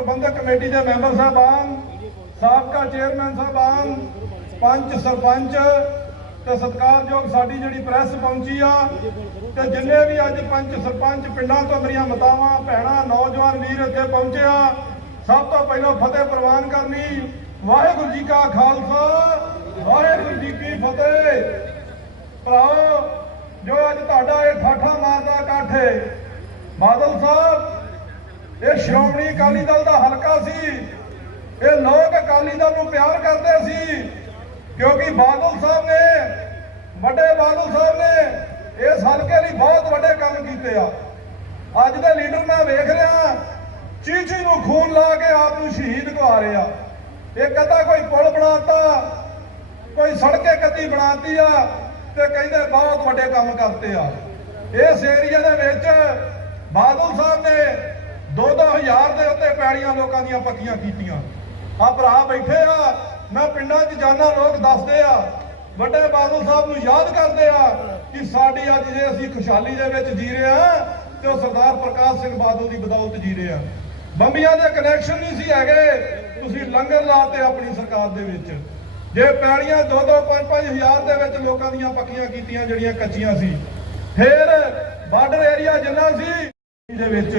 ਪ੍ਰਬੰਧਕ committee ਦੇ member ਸਾਹਿਬਾਨ, ਸਾਬਕਾ ਚੇਅਰਮੈਨ ਸਾਹਿਬਾਨ, ਪੰਚ ਸਰਪੰਚ ਤੇ ਸਤਿਕਾਰਯੋਗ ਸਾਡੀ ਜਿਹੜੀ ਪ੍ਰੈਸ ਪਹੁੰਚੀ ਆ ਤੇ ਜਿੰਨੇ ਵੀ ਅੱਜ ਪੰਚ ਸਰਪੰਚ ਪਿੰਡਾਂ ਤੋਂ ਮੇਰੀਆਂ ਮਤਾਵਾਂ, ਭੈਣਾਂ, ਨੌਜਵਾਨ ਵੀਰ ਇੱਥੇ ਪਹੁੰਚਿਆ ਸਭ ਤੋਂ ਪਹਿਲਾਂ ਫਤਿਹ ਪ੍ਰਵਾਨ ਕਰਨੀ, ਵਾਹਿਗੁਰੂ ਜੀ ਕਾ ਖਾਲਸਾ, ਵਾਹਿਗੁਰੂ ਜੀ ਕੀ ਫਤਿਹ। ਭਰਾਓ ਜੋ ਅੱਜ ਤੁਹਾਡਾ ਇਹ ਠਾਠਾ ਮਾਰਦਾ ਇਕੱਠ ਹੈ ਬਾਦਲ ਸਾਹਿਬ ਇਹ ਸ਼੍ਰੋਮਣੀ ਅਕਾਲੀ ਦਲ ਦਾ ਹਲਕਾ ਸੀ। ਇਹ ਲੋਕ ਅਕਾਲੀ ਦਲ ਨੂੰ ਪਿਆਰ ਕਰਦੇ ਸੀ, ਕਿਉਂਕਿ ਬਾਦਲ ਸਾਹਿਬ ਨੇ, ਵੱਡੇ ਬਾਦਲ ਸਾਹਿਬ ਨੇ ਇਸ ਹਲਕੇ ਲਈ ਬਹੁਤ ਵੱਡੇ ਕੰਮ ਕੀਤੇ ਆ। ਅੱਜ ਦੇ ਲੀਡਰ ਮੈਂ ਵੇਖ ਰਿਹਾ, ਚੀਚੀ ਨੂੰ ਖੂਨ ਲਾ ਕੇ ਆਪ ਨੂੰ ਸ਼ਹੀਦ ਕਰਾ ਰਹੇ ਆ। ਇਹ ਕਦਾ ਕੋਈ ਪੁਲ ਬਣਾਤਾ, ਕੋਈ ਸੜਕੇ ਕੱਤੀ ਬਣਾਤੀ ਆ ਤੇ ਕਹਿੰਦੇ ਬਹੁਤ ਵੱਡੇ ਕੰਮ ਕਰਤੇ ਆ। ਇਸ ਏਰੀਆ ਦੇ ਵਿੱਚ ਬਾਦਲ ਸਾਹਿਬ ਨੇ 2-2000 ਦੇ ਉੱਤੇ ਪੈੜੀਆਂ ਲੋਕਾਂ ਦੀਆਂ ਪੱਕੀਆਂ ਕੀਤੀਆਂ। ਆ ਭਰਾ ਬੈਠੇ ਆ, ਮੈਂ ਪਿੰਡਾਂ 'ਚ ਜਾਣਾ ਲੋਕ ਦੱਸਦੇ ਆ। ਵੱਡੇ ਬਾਦਲ ਸਾਹਿਬ ਨੂੰ ਯਾਦ ਕਰਦੇ ਆ ਕਿ ਸਾਡੀ ਅੱਜ ਜੇ ਅਸੀਂ ਖੁਸ਼ਹਾਲੀ ਦੇ ਵਿੱਚ ਜੀ ਰਹੇ ਆ, ਤੇ ਉਹ ਸਰਦਾਰ ਪ੍ਰਕਾਸ਼ ਸਿੰਘ ਬਾਦਲ ਦੀ ਬਦੌਲਤ ਜੀ ਰਹੇ ਆ। ਬੰਬੀਆਂ ਦੇ ਕਨੈਕਸ਼ਨ ਨਹੀਂ ਸੀ ਹੈਗੇ, ਤੁਸੀਂ ਲੰਗਰ ਲਾਤੇ ਆਪਣੀ ਸਰਕਾਰ ਦੇ ਵਿੱਚ। ਜੇ ਪੈੜੀਆਂ 2-2 5-5 ਹਜ਼ਾਰ ਦੇ ਵਿੱਚ ਲੋਕਾਂ ਦੀਆਂ ਪੱਕੀਆਂ ਕੀਤੀਆਂ, ਜਿਹੜੀਆਂ ਕੱਚੀਆਂ ਸੀ। ਫਿਰ ਬਾਰਡਰ ਏਰੀਆ ਜਿੰਨਾ ਸੀ, ਦੇ ਵਿੱਚ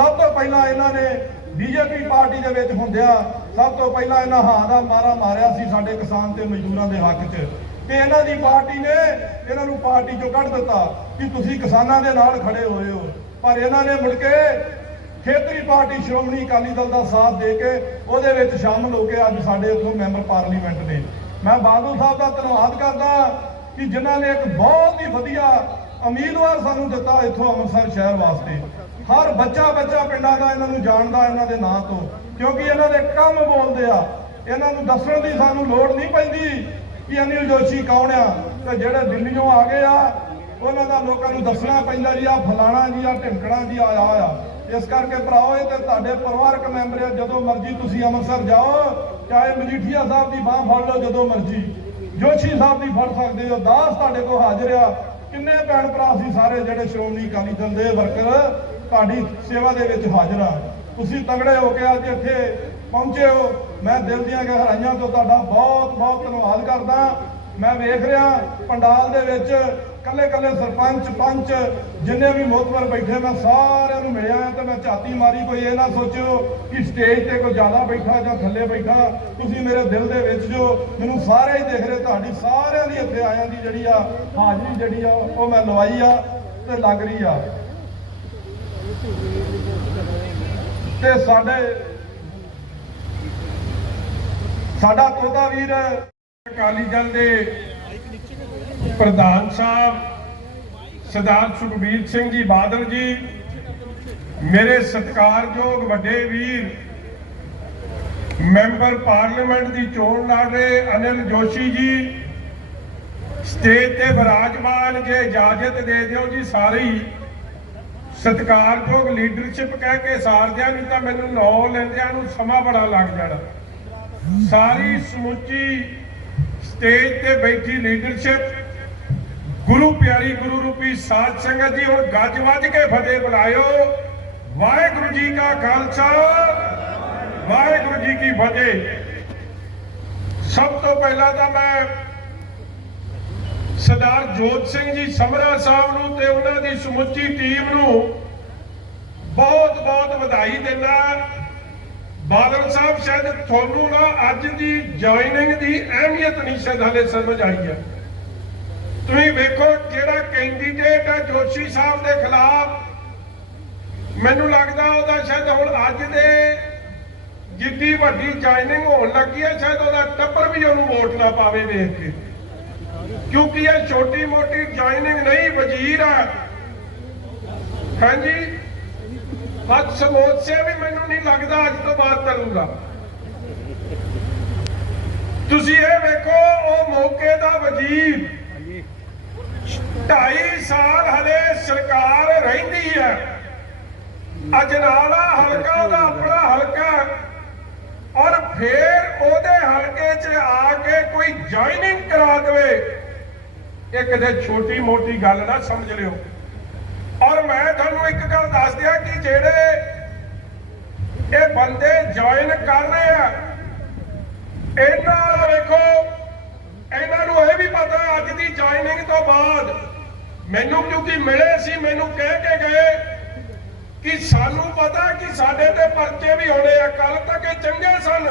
ਸਭ ਤੋਂ ਪਹਿਲਾਂ ਇਹਨਾਂ ਨੇ ਬੀਜੇਪੀ ਪਾਰਟੀ ਦੇ ਵਿੱਚ ਹੁੰਦਿਆਂ ਸਭ ਤੋਂ ਪਹਿਲਾਂ ਇਹਨਾਂ ਹਾਂ ਦਾ ਮਾਰਾ ਮਾਰਿਆ ਸੀ ਸਾਡੇ ਕਿਸਾਨ ਤੇ ਮਜ਼ਦੂਰਾਂ ਦੇ ਹੱਕ 'ਚ। ਤੇ ਇਹਨਾਂ ਦੀ ਪਾਰਟੀ ਨੇ ਇਹਨਾਂ ਨੂੰ ਪਾਰਟੀ 'ਚੋਂ ਕੱਢ ਦਿੱਤਾ ਕਿ ਤੁਸੀਂ ਕਿਸਾਨਾਂ ਦੇ ਨਾਲ ਖੜੇ ਹੋਏ ਹੋ। ਪਰ ਇਹਨਾਂ ਨੇ ਮੁੜ ਕੇ ਖੇਤਰੀ ਪਾਰਟੀ ਸ਼੍ਰੋਮਣੀ ਅਕਾਲੀ ਦਲ ਦਾ ਸਾਥ ਦੇ ਕੇ ਉਹਦੇ ਵਿੱਚ ਸ਼ਾਮਲ ਹੋ ਕੇ ਅੱਜ ਸਾਡੇ ਉੱਥੋਂ ਮੈਂਬਰ ਪਾਰਲੀਮੈਂਟ ਨੇ ਮੈਂ ਬਾਦਲ ਸਾਹਿਬ ਦਾ ਧੰਨਵਾਦ ਕਰਦਾ ਕਿ ਜਿਨ੍ਹਾਂ ਨੇ ਇੱਕ ਬਹੁਤ ਹੀ ਵਧੀਆ ਉਮੀਦਵਾਰ ਸਾਨੂੰ ਦਿੱਤਾ ਇੱਥੋਂ ਅੰਮ੍ਰਿਤਸਰ ਸ਼ਹਿਰ ਵਾਸਤੇ। ਹਰ ਬੱਚਾ ਬੱਚਾ ਪਿੰਡਾਂ ਦਾ ਇਹਨਾਂ ਨੂੰ ਜਾਣਦਾ ਇਹਨਾਂ ਦੇ ਨਾਂ ਤੋਂ, ਕਿਉਂਕਿ ਇਹਨਾਂ ਦੇ ਕੰਮ ਬੋਲਦੇ ਆ। ਇਹਨਾਂ ਨੂੰ ਦੱਸਣ ਦੀ ਸਾਨੂੰ ਲੋੜ ਨਹੀਂ ਪੈਂਦੀ ਕਿ ਅਨਿਲ ਜੋਸ਼ੀ ਕੌਣ ਆ। ਤੇ ਜਿਹੜੇ ਦਿੱਲੀੋਂ ਆ ਗਏ ਆ, ਉਹਨਾਂ ਦਾ ਲੋਕਾਂ ਨੂੰ ਦੱਸਣਾ ਪੈਂਦਾ ਜੀ ਆ ਫਲਾਣਾ ਜੀ ਆ ਢਿੰਕਣਾ ਜੀ ਆਇਆ ਆ ਇਸ ਕਰਕੇ ਭਰਾਓ, ਇਹ ਤੇ ਤੁਹਾਡੇ ਪਰਿਵਾਰਕ ਮੈਂਬਰ ਆ, ਜਦੋਂ ਮਰਜ਼ੀ ਤੁਸੀਂ ਅੰਮ੍ਰਿਤਸਰ ਜਾਓ, ਚਾਹੇ ਮਜੀਠੀਆ ਸਾਹਿਬ ਦੀ ਬਾਹ ਫੜ ਲਓ, ਜਦੋਂ ਮਰਜ਼ੀ। ਜੋਸ਼ੀ ਸਾਹਿਬ ਦੀ ਫੜ ਸਕਦੇ ਹੋ ਦਾਸ ਤੁਹਾਡੇ ਕੋਲ ਹਾਜ਼ਰ ਆ। ਕਿੰਨੇ ਭੈਣ ਭਰਾ ਸੀ ਸਾਰੇ ਜਿਹੜੇ ਸ਼੍ਰੋਮਣੀ ਅਕਾਲੀ ਦਲ ਦੇ ਵਰਕਰ? ਤੁਹਾਡੀ ਸੇਵਾ ਦੇ ਵਿੱਚ ਹਾਜ਼ਰ ਆ। ਤੁਸੀਂ ਤਗੜੇ ਹੋ ਕੇ ਅੱਜ ਇੱਥੇ ਪਹੁੰਚੇ ਹੋ। ਮੈਂ ਦਿਲ ਦੀਆਂ ਗਹਿਰਾਈਆਂ ਤੋਂ ਤੁਹਾਡਾ ਬਹੁਤ ਬਹੁਤ ਧੰਨਵਾਦ ਕਰਦਾ। ਮੈਂ ਵੇਖ ਰਿਹਾ ਪੰਡਾਲ ਦੇ ਵਿੱਚ ਕੱਲੇ ਕੱਲੇ ਸਰਪੰਚ, ਪੰਚ ਜਿੰਨੇ ਵੀ ਮੋਤਬਰ ਬੈਠੇ, ਮੈਂ ਸਾਰਿਆਂ ਨੂੰ ਮਿਲਿਆ ਤੇ ਮੈਂ ਝਾਤੀ ਮਾਰੀ, ਕੋਈ ਇਹ ਨਾ ਸੋਚਿਓ ਕਿ ਸਟੇਜ ਤੇ ਕੋਈ ਜ਼ਿਆਦਾ ਬੈਠਾ ਜਾਂ ਥੱਲੇ ਬੈਠਾ। ਤੁਸੀਂ ਮੇਰੇ ਦਿਲ ਦੇ ਵਿੱਚ ਜੋ ਮੈਨੂੰ ਸਾਰੇ ਹੀ ਦੇਖ ਰਹੇ, ਤੁਹਾਡੀ ਸਾਰਿਆਂ ਦੀ ਇੱਥੇ ਆਇਆਂ ਦੀ ਜਿਹੜੀ ਆ, ਹਾਜ਼ਰੀ ਜਿਹੜੀ ਆ, ਉਹ ਮੈਂ ਲਵਾਈ ਆ ਤੇ ਲੱਗ ਰਹੀ ਆ। ਤੇ ਸਾਡੇ ਸਾਡਾ ਤੋਤਾ ਵੀਰ ਅਕਾਲੀ ਦਲ ਦੇ ਪ੍ਰਧਾਨ ਸਾਹਿਬ ਸਰਦਾਰ ਸੁਖਬੀਰ ਸਿੰਘ ਜੀ ਬਾਦਲ ਜੀ, ਮੇਰੇ ਸਤਿਕਾਰਯੋਗ ਵੱਡੇ ਵੀਰ, ਮੈਂਬਰ ਪਾਰਲੀਮੈਂਟ ਦੀ ਚੋਣ ਲੜ ਰਹੇ ਅਨਿਲ ਜੋਸ਼ੀ ਜੀ, ਸਟੇਜ ਤੇ ਵਿਰਾਜਮਾਨ ਜੇ ਇਜਾਜ਼ਤ ਦੇ ਦਿਓ ਜੀ ਸਾਰੇ ਹੀ। ਸਤਿਕਾਰਯੋਗ ਲੀਡਰਸ਼ਿਪ ਕਹਿ ਕੇ ਸਾਰਦਿਆਂ ਨਹੀਂ ਤਾਂ ਮੈਨੂੰ ਨੌ ਲੈਂਦਿਆਂ ਨੂੰ ਸਮਾਂ ਬੜਾ ਲੱਗ ਜਾਣਾ। ਸਾਰੀ ਸਮੁੱਚੀ ਸਟੇਜ ਤੇ ਬੈਠੀ ਲੀਡਰਸ਼ਿਪ ਗੁਰੂ ਪਿਆਰੀ ਗੁਰੂ ਰੂਪੀ ਸਾਧ ਸੰਗਤ ਜੀ, ਹੁਣ ਗੱਜ ਵੱਜ ਕੇ ਫਤਿਹ ਬੁਲਾਇਓ। ਵਾਹਿਗੁਰੂ ਜੀ ਕਾ ਖਾਲਸਾ, ਵਾਹਿਗੁਰੂ ਜੀ ਕੀ ਫਤਿਹ। ਸਭ ਤੋਂ ਪਹਿਲਾਂ ਤਾਂ ਮੈਂ ਸਰਦਾਰ ਜੋਤ ਸਿੰਘ ਜੀ ਸਮਰਾ ਸਾਹਿਬ ਨੂੰ ਤੇ ਉਹਨਾਂ ਦੀ ਸਮੁੱਚੀ ਟੀਮ ਨੂੰ ਬਹੁਤ ਬਹੁਤ ਵਧਾਈ ਦਿੰਦਾ। ਬਾਦਲ ਸਾਹਿਬ, ਸ਼ਾਇਦ ਤੁਹਾਨੂੰ ਨਾ ਅੱਜ ਦੀ ਜੁਆਇਨਿੰਗ ਦੀ ਅਹਿਮੀਅਤ ਨਹੀਂ ਸ਼ਾਇਦ ਹਲੇ ਸਮਝ ਆਈ ਹੈ। ਤੁਸੀਂ ਵੇਖੋ ਜਿਹੜਾ ਕੈਂਡੀਡੇਟ ਹੈ ਜੋਸ਼ੀ ਸਾਹਿਬ ਦੇ ਖਿਲਾਫ। ਮੈਨੂੰ ਲੱਗਦਾ ਉਹਦਾ ਸ਼ਾਇਦ ਹੁਣ ਅੱਜ ਦੇ ਜਿੱਡੀ ਵੱਡੀ ਜੁਆਇਨਿੰਗ ਹੋਣ ਲੱਗੀ ਹੈ, ਸ਼ਾਇਦ ਉਹਦਾ ਟੱਬਰ ਵੀ ਉਹਨੂੰ ਵੋਟ ਨਾ ਪਾਵੇ ਵੇਖ ਕੇ। ਕਿਉਂਕਿ ਇਹ ਛੋਟੀ ਮੋਟੀ ਜੁਆਇਨਿੰਗ ਨਹੀਂ, ਵਜ਼ੀਰ ਆ ਹਾਂਜੀ ਹੱਥ ਸਮੋਸੇ ਵੀ ਮੈਨੂੰ ਨਹੀਂ ਲੱਗਦਾ ਅੱਜ ਤੋਂ ਬਾਅਦ ਕਰੂੰਗਾ। ਤੁਸੀਂ ਇਹ ਵੇਖੋ, ਉਹ ਮੌਕੇ ਦਾ ਵਜ਼ੀਰ ਢਾਈ ਸਾਲ ਹਲੇ ਸਰਕਾਰ ਰਹਿੰਦੀ ਹੈ। ਅਜਨਾਲਾ ਹਲਕਾ ਉਹਦਾ ਆਪਣਾ ਹਲਕਾ ਔਰ ਫੇਰ ਉਹਦੇ ਹਲਕੇ 'ਚ ਆ ਕੇ ਕੋਈ ਜੁਆਇਨਿੰਗ ਕਰਾ ਦੇਵੇ। ਇਹ ਕਦੇ ਛੋਟੀ ਮੋਟੀ ਗੱਲ ਨਾ ਸਮਝ ਲਿਓ। ਔਰ ਮੈਂ ਤੁਹਾਨੂੰ ਇੱਕ ਗੱਲ ਦੱਸ ਦਿਆਂ ਕਿ ਜਿਹੜੇ ਇਹ ਬੰਦੇ ਜੁਆਇਨ ਕਰ ਰਹੇ ਆ, ਇਹਨਾਂ ਵੇਖੋ, ਇਹਨਾਂ ਨੂੰ ਇਹ ਵੀ ਪਤਾ ਅੱਜ ਦੀ ਜੁਆਇਨਿੰਗ ਤੋਂ ਬਾਅਦ ਮੈਨੂੰ ਕਿਉਂਕਿ ਮਿਲੇ ਸੀ, ਮੈਨੂੰ ਕਹਿ ਕੇ ਗਏ ਕਿ ਸਾਨੂੰ ਪਤਾ ਕਿ ਸਾਡੇ ਤੇ ਪਰਚੇ ਵੀ ਹੋਣੇ ਆ ਕੱਲ ਤੱਕ ਇਹ ਚੰਗੇ ਸਨ।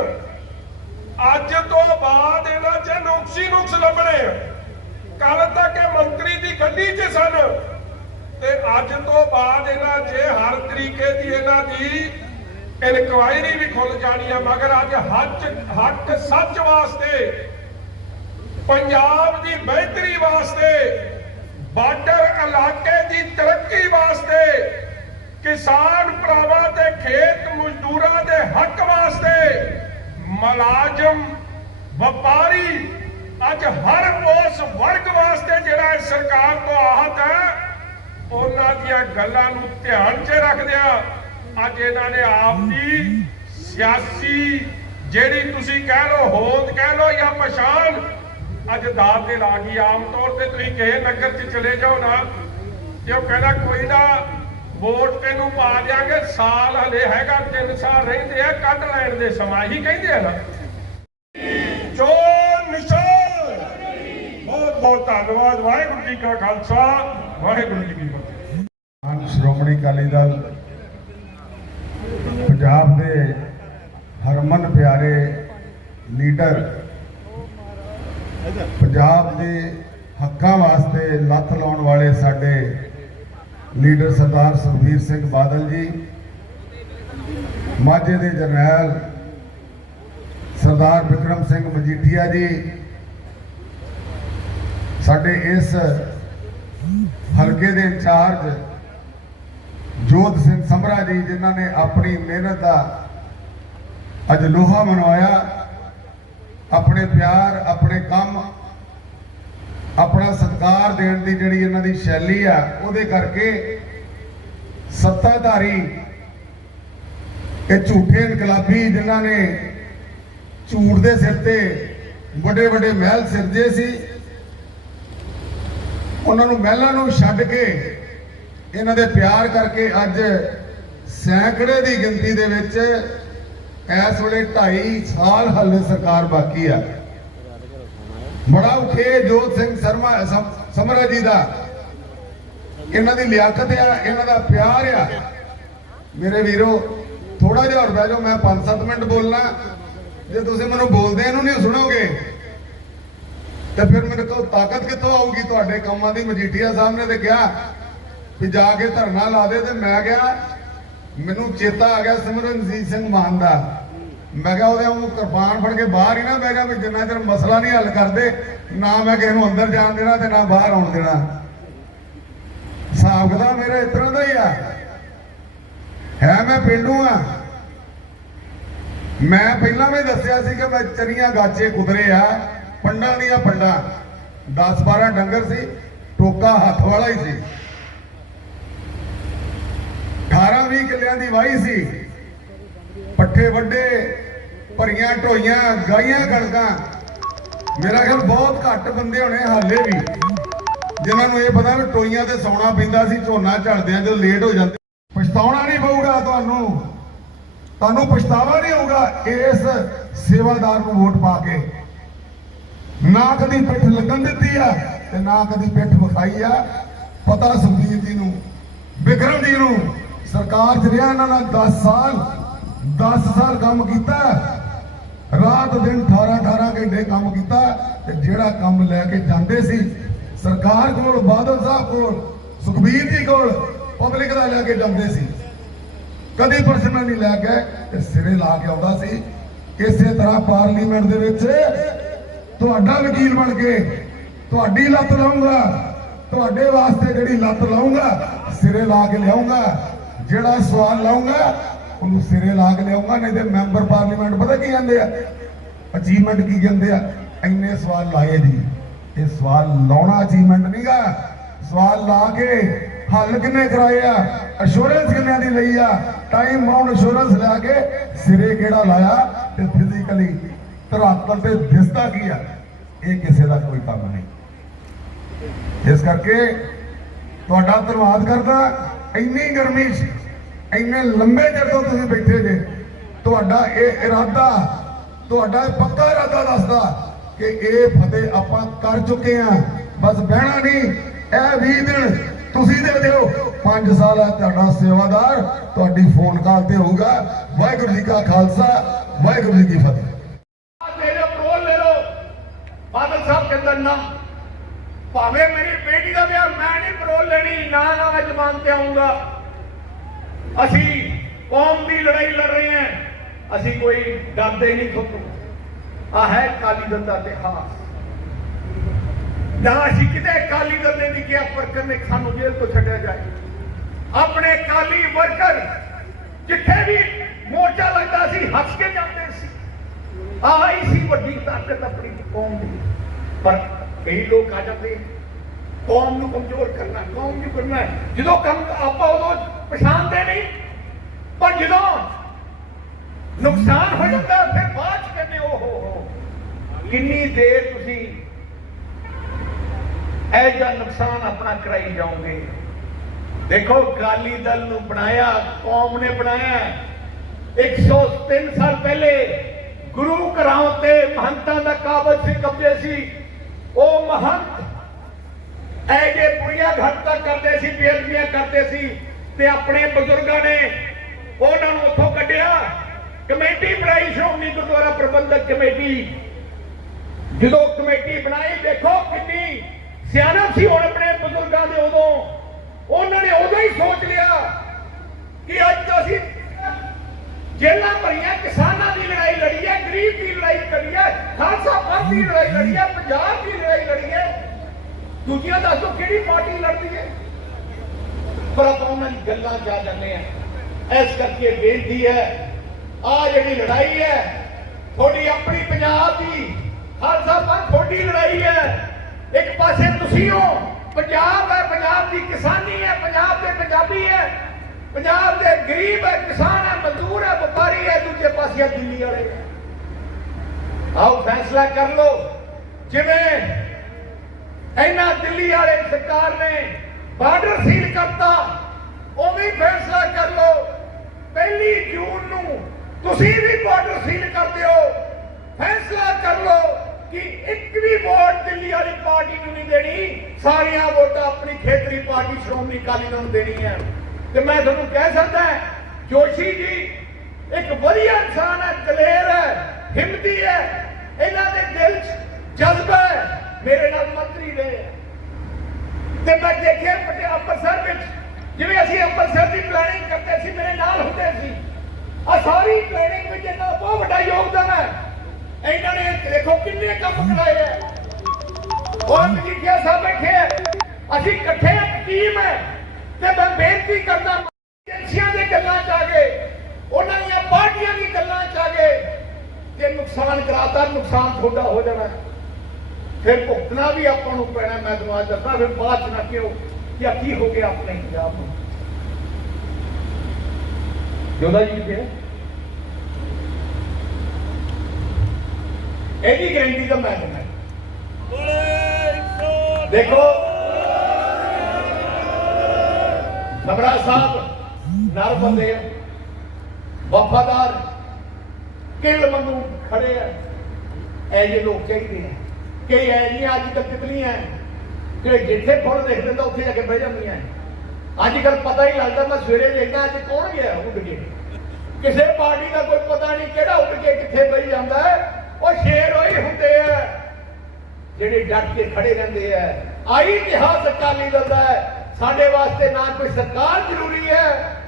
ਅੱਜ ਤੋਂ ਬਾਅਦ ਇਹਨਾਂ 'ਚ ਨੁਕਸੀ ਨੁਕਸ ਲੱਭਣੇ ਕੱਲ ਤੱਕ ਇਹ ਮੰਤਰੀ ਦੀ ਗੱਡੀ 'ਚ ਸਨ। ਤੇ ਅੱਜ ਤੋਂ ਬਾਅਦ ਇਹਨਾਂ 'ਚ ਹਰ ਤਰੀਕੇ ਦੀ ਇਹਨਾਂ ਦੀ ਇਨਕੁਆਇਰੀ ਵੀ ਖੁੱਲ ਜਾਣੀ ਆ, ਮਗਰ ਅੱਜ ਹੱਕ ਹੱਕ ਸੱਚ ਵਾਸਤੇ, ਪੰਜਾਬ ਦੀ ਬਿਹਤਰੀ ਵਾਸਤੇ, ਬਾਰਡਰ ਇਲਾਕੇ ਦੀ ਤਰੱਕੀ ਵਾਸਤੇ, ਕਿਸਾਨ ਭਰਾਵਾਂ ਤੇ ਖੇਤ ਮਜ਼ਦੂਰਾਂ ਦੇ ਹੱਕ ਵਾਸਤੇ ਮੁਲਾਜ਼ਮ, ਵਪਾਰੀ ਅੱਜ ਹਰ ਉਸ ਵਰਗ ਵਾਸਤੇ ਜਿਹੜਾ ਸਰਕਾਰ ਤੋਂ ਆਹਤ ਹੈ ਉਹਨਾਂ ਦੀਆਂ ਗੱਲਾਂ ਨੂੰ ਧਿਆਨ 'ਚ ਰੱਖਦਿਆਂ ਅੱਜ ਇਹਨਾਂ ਨੇ ਆਪ ਦੀ ਸਿਆਸੀ ਜਿਹੜੀ ਤੁਸੀਂ ਕਹਿ ਲੋ ਹੋਂਦ ਕਹਿ ਲਓ ਜਾਂ ਪਛਾਣ, ਅੱਜ ਦਾਤ ਦੇ ਲਾ ਆਮ ਤੌਰ ਤੇ ਤੁਸੀਂ ਕਿਸੇ ਨਗਰ 'ਚ ਚਲੇ ਜਾਓ ਨਾ, ਤੇ ਉਹ ਕਹਿੰਦਾ ਕੋਈ ਨਾ, ਵੋਟ ਤੈਨੂੰ ਪਾ ਦਿਆਂਗੇ, ਸਾਲ ਹਲੇ ਹੈਗਾ 3 ਸਾਲ ਰਹਿੰਦੇ ਆ, ਕੱਢ ਲੈਣ ਦੇ ਸਮਾਂ ਹੀ ਕਹਿੰਦੇ ਆ ਨਾ। ਚੋਣ ਨਿਸ਼ਾਨ! ਬਹੁਤ ਬਹੁਤ ਧੰਨਵਾਦ, ਵਾਹਿਗੁਰੂ ਜੀ ਕਾ ਖਾਲਸਾ। ਵਾਹਿਗੁਰੂ ਜੀ ਕੀ ਫਤਿਹ। ਸ਼੍ਰੋਮਣੀ ਅਕਾਲੀ ਦਲ ਪੰਜਾਬ ਦੇ ਹਰਮਨ ਪਿਆਰੇ ਲੀਡਰ ਪੰਜਾਬ ਦੇ ਹੱਕਾਂ ਵਾਸਤੇ ਲੱਥ ਲਾਉਣ ਵਾਲੇ ਸਾਡੇ ਲੀਡਰ ਸਰਦਾਰ ਸੁਖਬੀਰ ਸਿੰਘ ਬਾਦਲ ਜੀ, ਮਾਝੇ ਦੇ ਜਰਨੈਲ ਸਰਦਾਰ ਵਿਕਰਮ ਸਿੰਘ ਮਜੀਠੀਆ ਜੀ, ਸਾਡੇ ਇਸ ਹਲਕੇ ਦੇ ਇੰਚਾਰਜ ਜੋਤ ਸਿੰਘ ਸਮਰਾ ਜੀ, ਜਿਨ੍ਹਾਂ ਨੇ ਆਪਣੀ ਮਿਹਨਤ ਦਾ ਅੱਜ ਲੋਹਾ ਮਨਵਾਇਆ, ਆਪਣੇ ਪਿਆਰ, ਆਪਣੇ ਕੰਮ, ਆਪਣਾ ਸਤਿਕਾਰ ਦੇਣ ਦੀ ਜਿਹੜੀ ਇਹਨਾਂ ਦੀ ਸ਼ੈਲੀ ਆ, ਉਹਦੇ ਕਰਕੇ ਸੱਤਾਧਾਰੀ ਇਹ ਝੂਠੇ ਇਨਕਲਾਬੀ ਜਿਨ੍ਹਾਂ ਨੇ ਝੂਠ ਦੇ ਸਿਰ ਤੇ ਵੱਡੇ ਵੱਡੇ ਮਹਿਲ ਸਿਰਜੇ ਸੀ। ਉਹਨਾਂ ਨੂੰ ਮਹਿਲਾਂ ਨੂੰ ਛੱਡ ਕੇ ਇਹਨਾਂ ਦੇ ਪਿਆਰ ਕਰਕੇ ਅੱਜ ਸੈਂਕੜੇ ਦੀ ਗਿਣਤੀ ਦੇ ਵਿੱਚ ਇਸ ਵੇਲੇ 2.5 ਸਾਲ ਹੱਲੇ ਸਰਕਾਰ ਬਾਕੀ ਆ। ਬੜਾ ਉਠੇ ਜੋਤ ਸਿੰਘ ਸ਼ਰਮਾ ਸਮ- ਸਮਰਾ ਜੀ ਦਾ। ਇਹਨਾਂ ਦੀ ਲਿਆਕਤ ਆ, ਇਹਨਾਂ ਦਾ ਪਿਆਰ ਆ। ਮੇਰੇ ਵੀਰੋ ਥੋੜਾ ਜਿਹਾ ਹੋਰ ਬਹਿ ਜਾਓ, ਮੈਂ 5-7 ਮਿੰਟ ਬੋਲਣਾ। ਜੇ ਤੁਸੀਂ ਮੈਨੂੰ ਬੋਲਦੇ ਇਹਨੂੰ ਨਹੀਂ ਸੁਣੋਗੇ। ਤੇ ਫਿਰ ਮੇਰੇ ਕੋਲ ਤਾਕਤ ਕਿੱਥੋਂ ਆਊਗੀ? ਤੁਹਾਡੇ ਕੰਮਾਂ ਦੀ ਮਜੀਠੀਆ ਸਾਹਿਬ ਨੇ ਤੇ ਕਿਹਾ ਵੀ ਜਾ ਕੇ ਧਰਨਾ ਲਾ ਦੇ ਤੇ ਮੈਂ ਕਿਹਾ, ਮੈਨੂੰ ਚੇਤਾ ਆ ਗਿਆ ਸਿਮਰਨਜੀਤ ਸਿੰਘ ਮਾਨ ਦਾ। ਮੈਂ ਕਿਹਾ ਉਹਦੇ ਉਹ ਕਿਰਪਾਨ ਫੜ ਕੇ ਬਾਹਰ ਹੀ ਨਾ ਬਹਿ ਗਿਆ ਵੀ ਜਿੰਨਾ ਚਿਰ ਮਸਲਾ ਨਹੀਂ ਹੱਲ ਕਰਦੇ, ਨਾ ਮੈਂ ਕਿਸੇ ਨੂੰ ਅੰਦਰ ਜਾਣ ਦੇਣਾ ਤੇ ਨਾ ਬਾਹਰ ਆਉਣ ਦੇਣਾ। ਹਿਸਾਬ ਕਿਤਾਬ ਮੇਰਾ ਇਸ ਤਰ੍ਹਾਂ ਦਾ ਹੀ ਆ। ਹੈ, ਮੈਂ ਪਿੰਡੂ ਆ। ਮੈਂ ਪਹਿਲਾਂ ਵੀ ਦੱਸਿਆ ਸੀ ਕਿ ਮੈਂ ਚਰੀਆਂ ਗਾਚੇ ਕੁਦਰੇ ਆ। ਪੰਡਾਂ ਦੀਆਂ ਪੰਡਾਂ। 10 12 ਡੰਗਰ ਸੀ, ਟੋਕਾ ਹੱਥ ਵਾਲਾ ਹੀ ਸੀ। 18 20 ਕਿੱਲਿਆਂ ਦੀ ਵਾਹੀ ਸੀ। ਪੱਠੇ ਵੱਡੇ, ਭਰੀਆਂ ਢੋਈਆਂ, ਗਾਈਆਂ ਕਣਕਾਂ। ਮੇਰਾ ਖਿਆਲ ਬਹੁਤ ਘੱਟ ਬੰਦੇ ਹੋਣੇ ਹਾਲੇ ਵੀ। ਜਿਨ੍ਹਾਂ ਨੂੰ ਇਹ ਪਤਾ ਵੀ ਟੋਈਆਂ ਤੇ ਸੌਣਾ ਪੈਂਦਾ ਸੀ, ਝੋਨਾ ਝੜਦਿਆਂ ਜਦੋਂ ਲੇਟ ਹੋ ਜਾਂਦੇ। ਪਛਤਾਉਣਾ ਨਹੀਂ ਪਊਗਾ ਤੁਹਾਨੂੰ। ਤੁਹਾਨੂੰ ਪਛਤਾਵਾ ਨਹੀਂ ਹੋਊਗਾ ਇਸ ਸੇਵਾਦਾਰ ਨੂੰ ਵੋਟ ਪਾ ਕੇ। ਨਾ ਕਦੀ ਪਿੱਠ ਲੱਗਣ ਦਿੱਤੀ ਆ ਤੇ ਨਾ ਕਦੀ ਪਿੱਠ ਵਿਖਾਈ ਆ। ਪਤਾ ਸੁਖਬੀਰ ਜੀ ਨੂੰ, ਵਿਕਰਮ ਜੀ ਨੂੰ, ਸਰਕਾਰ ਚ ਰਿਹਾ ਇਹਨਾਂ ਨਾਲ 10 ਸਾਲ 10 ਸਾਲ ਕੰਮ ਕੀਤਾ। ਰਾਤ ਦਿਨ 18 18 ਘੰਟੇ ਕੰਮ ਕੀਤਾ ਤੇ ਜਿਹੜਾ ਕੰਮ ਲੈ ਕੇ ਜਾਂਦੇ ਸੀ, ਸਰਕਾਰ ਕੋਲ, ਬਾਦਲ ਸਾਹਿਬ ਕੋਲ, ਸੁਖਬੀਰ ਜੀ ਕੋਲ, ਪਬਲਿਕ ਦਾ ਲੈ ਕੇ ਜਾਂਦੇ ਸੀ। ਕਦੀ ਪਰਸਨਲ ਨਹੀਂ ਲੈ ਕੇ ਤੇ ਸਿਰੇ ਲਾ ਕੇ ਆਉਂਦਾ ਸੀ। ਇਸੇ ਤਰ੍ਹਾਂ ਪਾਰਲੀਮੈਂਟ ਦੇ ਵਿੱਚ ਤੁਹਾਡਾ ਵਕੀਲ ਬਣ ਕੇ ਤੁਹਾਡੀ ਲੱਤ ਲਾਉਂਗਾ, ਤੁਹਾਡੇ ਵਾਸਤੇ ਜਿਹੜੀ ਲੱਤ ਲਾਉਂਗਾ, ਸਿਰੇ ਲਾ ਕੇ ਲਿਆਉਂਗਾ, ਜਿਹੜਾ ਸਵਾਲ ਲਾਉਂਗਾ, ਉਹਨੂੰ ਸਿਰੇ ਲਾ ਕੇ ਲਿਆਉਂਗਾ, ਨਹੀਂ ਤੇ ਮੈਂਬਰ ਪਾਰਲੀਮੈਂਟ ਪਤਾ ਕੀ ਕਹਿੰਦੇ ਆ? ਅਚੀਵਮੈਂਟ ਕੀ ਕਹਿੰਦੇ ਆ? ਇੰਨੇ ਸਵਾਲ ਲਾਏ ਜੀ। ਇਹ ਸਵਾਲ ਲਾਉਣਾ ਅਚੀਵਮੈਂਟ ਨਹੀਂਗਾ ਸਵਾਲ ਲਾ ਕੇ ਹੱਲ ਕਿੰਨੇ ਕਰਾਏ ਆ? ਅਸ਼ੋਰੈਂਸ ਕਿੰਨਿਆਂ ਦੀ ਲਈ ਆ? ਟਾਈਮ ਬਾਉਂਡ ਅਸ਼ੋਰੈਂਸ ਲੈ ਕੇ ਸਿਰੇ ਕਿਹੜਾ ਲਾਇਆ? ਤੇ ਫਿਜ਼ੀਕਲੀ ਧਰਾਤਲ ਤੇ ਦਿਸਦਾ ਕੀ ਹੈ ਇਹ ਕਿਸੇ ਦਾ ਕੋਈ ਕੰਮ ਨਹੀਂ। ਇਸ ਕਰਕੇ ਤੁਹਾਡਾ ਧੰਨਵਾਦ ਕਰਦਾ, ਇੰਨੀ ਗਰਮੀ 'ਚ, ਇੰਨੇ ਲੰਬੇ ਚਿਰ ਤੋਂ ਤੁਸੀਂ ਬੈਠੇ ਜੇ, ਤੁਹਾਡਾ ਇਹ ਇਰਾਦਾ, ਤੁਹਾਡਾ ਇਹ ਪੱਕਾ ਇਰਾਦਾ ਦੱਸਦਾ ਕਿ ਇਹ ਫਤਿਹ ਆਪਾਂ ਕਰ ਚੁੱਕੇ ਆ ਬਸ ਬਹਿਣਾ ਨਹੀਂ, ਇਹ 20 ਦਿਨ ਤੁਸੀਂ ਦੇ ਦਿਓ। 5 ਸਾਲ ਹੈ ਤੁਹਾਡਾ ਸੇਵਾਦਾਰ, ਤੁਹਾਡੀ ਫੋਨ ਕਾਲ ਤੇ ਹੋਊਗਾ। ਵਾਹਿਗੁਰੂ ਜੀ ਕਾ ਖਾਲਸਾ, ਵਾਹਿਗੁਰੂ ਜੀ ਕੀ ਫਤਿਹ ਮੇਰੇ ਅਪਰੋਲ ਲੈ ਲਓ ਬਾਦਲ ਸਾਹਿਬ ਕਹਿੰਦਾ ਨਾ ਭਾਵੇਂ ਮੇਰੀ ਬੇਟੀ ਦਾ ਵਿਆਹ ਮੈਂ ਨਹੀਂ ਪਰੋਲ ਲੈਣੀ ਨਾ ਨਾ ਮੈਂ ਜ਼ਬਾਨ ਤੇ ਆਉਂਗਾ ਅਸੀਂ ਕੌਮ ਦੀ ਲੜਾਈ ਲੜ ਰਹੇ ਹਾਂ। ਅਸੀਂ ਕੋਈ ਡਰਦੇ ਨਹੀਂ ਤੁਹਾਨੂੰ ਆ ਹੈ ਕਾਲੀ ਦਲ ਦਾ ਇਤਿਹਾਸ। ਨਾ ਅਸੀਂ ਕਿਤੇ ਕਾਲੀ ਦਲ ਨੇ ਨਹੀਂ ਕਿਹਾ ਵਰਕਰ ਨੇ ਸਾਨੂੰ ਜੇਲ੍ਹ ਤੋਂ ਛੱਡਿਆ ਜਾਏ। ਆਪਣੇ ਕਾਲੀ ਵਰਕਰ ਜਿੱਥੇ ਵੀ ਮੋਰਚਾ ਲੱਗਦਾ ਸੀ, ਹੱਸ ਕੇ ਜਾਂਦੇ ਸੀ। ਆਹੀ ਸੀ ਵੱਡੀ ਤਾਕਤ ਆਪਣੀ ਕੌਮ ਦੀ। ਪਰ ਕਈ ਲੋਕ ਆ ਜਾਂਦੇ ਕੌਮ ਨੂੰ ਕਮਜ਼ੋਰ ਕਰਨਾ, ਕੌਮ ਨੂੰ ਕਰਨਾ ਜਦੋਂ ਕੰਮ ਆਪਾਂ ਉਦੋਂ ਪਛਾਣਦੇ ਨਹੀਂ, ਪਰ ਜਦੋਂ ਨੁਕਸਾਨ ਹੋ ਜਾਂਦਾ, ਫਿਰ ਬਾਅਦ ਚ ਕਹਿੰਦੇ ਓ ਹੋ ਹੋ, ਕਿੰਨੀ ਦੇਰ ਤੁਸੀਂ ਇਹ ਜਿਹਾ ਨੁਕਸਾਨ ਆਪਣਾ ਕਰਾਈ ਜਾਓਗੇ? ਦੇਖੋ, ਅਕਾਲੀ ਦਲ ਨੂੰ ਬਣਾਇਆ, ਕੌਮ ਨੇ ਬਣਾਇਆ। 103 ਸਾਲ ਪਹਿਲੇ ਗੁਰੂ ਘਰਾਂ ਤੇ ਮਹੰਤਾਂ ਦਾ ਕਾਬਜ ਸੀ, ਕਬਜ਼ੇ ਸੀ। ਉਹ ਮਹੰਤ। ਇਹ ਜੇ ਘਟਤਾ ਕਰਦੇ ਸੀ, ਬੇਅਦਬੀਆਂ ਕਰਦੇ ਸੀ ਤੇ ਆਪਣੇ ਬਜ਼ੁਰਗਾਂ ਨੇ ਉਹਨਾਂ ਨੂੰ ਉੱਥੋਂ ਕੱਢਿਆ। ਕਮੇਟੀ ਬਣਾਈ ਸ਼੍ਰੋਮਣੀ ਗੁਰਦੁਆਰਾ ਪ੍ਰਬੰਧਕ ਕਮੇਟੀ। ਜਦੋਂ ਕਮੇਟੀ ਬਣਾਈ, ਦੇਖੋ ਕਿੰਨੀ ਸਿਆਣਪ ਸੀ ਹੁਣ ਆਪਣੇ ਬਜ਼ੁਰਗਾਂ ਦੇ ਉਦੋਂ। ਉਹਨਾਂ ਨੇ ਉਦੋਂ ਹੀ ਸੋਚ ਲਿਆ ਕਿ ਅੱਜ ਅਸੀਂ ਜੇਲਾਂ ਭਰੀਆਂ, ਕਿਸਾਨਾਂ ਦੀ ਲੜਾਈ ਲੜੀ ਹੈ, ਗਰੀਬ ਦੀ ਲੜਾਈ ਲੜੀ ਹੈ, ਖਾਲਸਾ ਪੰਥ ਦੀ ਲੜਾਈ ਲੜੀ ਹੈ, ਪੰਜਾਬ ਦੀ ਲੜਾਈ ਲੜੀ ਹੈ। ਦੂਜੀਆਂ ਦੱਸੋ ਕਿਹੜੀ ਪਾਰਟੀ ਲੜਦੀ ਹੈ? ਪਰ ਆਪਾਂ ਉਹਨਾਂ ਦੀ ਗੱਲਾਂ 'ਚ ਜਾਂਦੇ ਆ ਇਸ ਕਰਕੇ ਬੇਨਤੀ ਹੈ, ਆ ਜਿਹੜੀ ਲੜਾਈ ਹੈ, ਤੁਹਾਡੀ ਆਪਣੀ ਪੰਜਾਬ ਦੀ, ਖਾਲਸਾ ਪੰਥ ਤੁਹਾਡੀ ਲੜਾਈ ਹੈ। ਇੱਕ ਪਾਸੇ ਤੁਸੀਂ ਹੋ, ਪੰਜਾਬ ਹੈ, ਪੰਜਾਬ ਦੀ ਕਿਸਾਨੀ ਹੈ, ਪੰਜਾਬ ਦੇ ਪੰਜਾਬੀ ਹੈ, ਪੰਜਾਬ ਦੇ ਗਰੀਬ ਹੈ, ਕਿਸਾਨ ਹੈ ਵਪਾਰੀ ਹੈ, ਦੂਜੇ ਪਾਸੇ ਦਿੱਲੀ ਵਾਲੇ। ਆਓ ਫੈਸਲਾ ਕਰ ਲਓ। ਜਿਵੇਂ ਇਹਨਾਂ ਦਿੱਲੀ ਵਾਲੇ ਸਰਕਾਰ ਨੇ ਬਾਰਡਰ ਸੀਲ ਕਰਤਾ ਉਹ ਵੀ ਫੈਸਲਾ ਕਰ ਲਓ। ਪਹਿਲੀ ਜੂਨ ਨੂੰ ਤੁਸੀਂ ਵੀ ਬਾਰਡਰ ਸੀਲ ਕਰ ਦਿਓ ਫੈਸਲਾ ਕਰ ਲਓ ਕਿ ਇੱਕ ਵੀ ਵੋਟ ਦਿੱਲੀ ਵਾਲੀ ਪਾਰਟੀ ਨੂੰ ਨਹੀਂ ਦੇਣੀ। ਸਾਰੀਆਂ ਵੋਟਾਂ ਆਪਣੀ ਖੇਤਰੀ ਪਾਰਟੀ ਸ਼੍ਰੋਮਣੀ ਅਕਾਲੀ ਦਲ ਨੂੰ ਦੇਣੀ ਹੈ ਤੇ ਮੈਂ ਤੁਹਾਨੂੰ ਕਹਿ ਸਕਦਾ ਜੋਸ਼ੀ ਜੀ, ਇੱਕ ਵਧੀਆ ਇਨਸਾਨ ਹੈ, ਦਲੇਰ ਹੈ, ਹਿੰਮਤੀ ਹੈ। ਇਹਨਾਂ ਦੇ ਦਿਲ 'ਚ ਜਜ਼ਬਾ ਹੈ। ਮੇਰੇ ਨਾਲ ਮੰਤਰੀ ਨੇ ਤੇ ਮੈਂ ਦੇਖਿਆ ਪਟੇ ਅੰਮ੍ਰਿਤਸਰ ਵਿੱਚ, ਜਿਵੇਂ ਅਸੀਂ ਅੰਮ੍ਰਿਤਸਰ ਦੀ ਪਲੈਨਿੰਗ ਕਰਦੇ ਸੀ, ਮੇਰੇ ਨਾਲ ਹੁੰਦੇ ਸੀ। ਆ ਸਾਰੀ ਪਲੈਨਿੰਗ ਵਿੱਚ ਇਹਨਾਂ ਦਾ ਬਹੁਤ ਵੱਡਾ ਯੋਗਦਾਨ ਹੈ। ਇਹਨਾਂ ਨੇ ਦੇਖੋ ਕਿੰਨੇ ਕੰਮ ਕਰਾਏ ਹੈ। ਉਹ ਮਜੀਠੀਆ ਸਾਹਿਬ ਬੈਠੇ ਅਸੀਂ ਇਕੱਠੇ ਇੱਕ ਟੀਮ ਹੈ। ਤੇ ਮੈਂ ਬੇਨਤੀ ਕਰਦਾ ਗੱਲਾਂ ਚ ਆ ਗਏ। ਉਹਨਾਂ ਦੀਆਂ ਪਾਰਟੀਆਂ ਦੀ ਗੱਲਾਂ ਚ ਆ ਗਏ ਤੇ ਨੁਕਸਾਨ ਕਰਾਤਾ, ਨੁਕਸਾਨ ਤੁਹਾਡਾ ਹੋ ਜਾਣਾ। ਫਿਰ ਭੁਗਤਣਾ ਵੀ ਆਪਾਂ ਨੂੰ ਪੈਣਾ, ਮੈਂ ਤੁਹਾਨੂੰ ਅੱਜ ਫਿਰ ਬਾਅਦ ਚ ਨਾ ਕਿਉਂ ਕਿ ਕੀ ਹੋ ਗਿਆ ਆਪਣੇ ਪੰਜਾਬ ਨੂੰ। ਜੋਦਾ ਜੀ ਕਿੱਥੇ ਹੈ ਇਹਦੀ ਗਰੰਟੀ ਤਾਂ ਮੈਂ ਦਿੰਦਾ। ਦੇਖੋ। ਖਬਰਾ ਸਾਹਿਬ ਨਰ ਬੰਦੇ ਆ, ਵਫਾਦਾਰ ਕਿਲ ਮੰਗੂ ਖੜੇ ਆ? ਐ ਜੇ ਲੋਕ ਕਹਿੰਦੇ ਆ ਕਈ ਐ ਨਹੀਂ ਅੱਜ ਕੱਲ੍ਹ ਕਿਤਨੀਆਂ ਕਿ ਜਿੱਥੇ ਫੁੱਲ ਦੇਖ ਲੈਂਦਾ ਉੱਥੇ ਜਾ ਕੇ ਬਹਿ ਜਾਂਦੀਆਂ ਅੱਜ ਕੱਲ ਪਤਾ ਹੀ ਲੱਗਦਾ ਮੈਂ ਸਵੇਰੇ ਦੇਖਦਾ ਅੱਜ ਕੌਣ ਗਿਆ ਉੱਡ ਕੇ। ਕਿਸੇ ਪਾਰਟੀ ਦਾ ਕੋਈ ਪਤਾ ਨਹੀਂ ਕਿਹੜਾ ਉੱਡ ਕੇ ਕਿੱਥੇ ਬਹਿ ਜਾਂਦਾ ਉਹ ਸ਼ੇਰ ਹੋਈ ਹੁੰਦੇ ਆ ਜਿਹੜੇ ਡਟ ਕੇ ਖੜੇ ਰਹਿੰਦੇ ਆ। ਆਈ ਇਤਿਹਾਸ ਅਕਾਲੀ ਦਲ ਦਾ ਹੈ। ਸਾਡੇ ਵਾਸਤੇ ਨਾ ਕੋਈ ਸਰਕਾਰ ਜ਼ਰੂਰੀ ਹੈ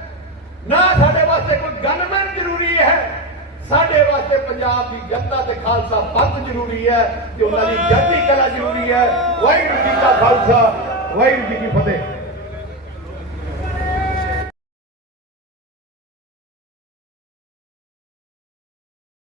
ਨਾ ਸਾਡੇ ਵਾਸਤੇ ਕੋਈ ਗਨਮੈਨ ਜ਼ਰੂਰੀ ਹੈ। ਸਾਡੇ ਵਾਸਤੇ ਪੰਜਾਬ ਦੀ ਜਨਤਾ ਤੇ ਖਾਲਸਾ ਪੰਥ ਜ਼ਰੂਰੀ ਹੈ ਤੇ ਉਹਨਾਂ ਦੀ ਜਨਤੀ ਕਲਾ ਜ਼ਰੂਰੀ ਹੈ। ਵਾਹਿਗੁਰੂ ਜੀ ਕਾ ਖਾਲਸਾ, ਵਾਹਿਗੁਰੂ ਜੀ ਕੀ ਫਤਿਹ।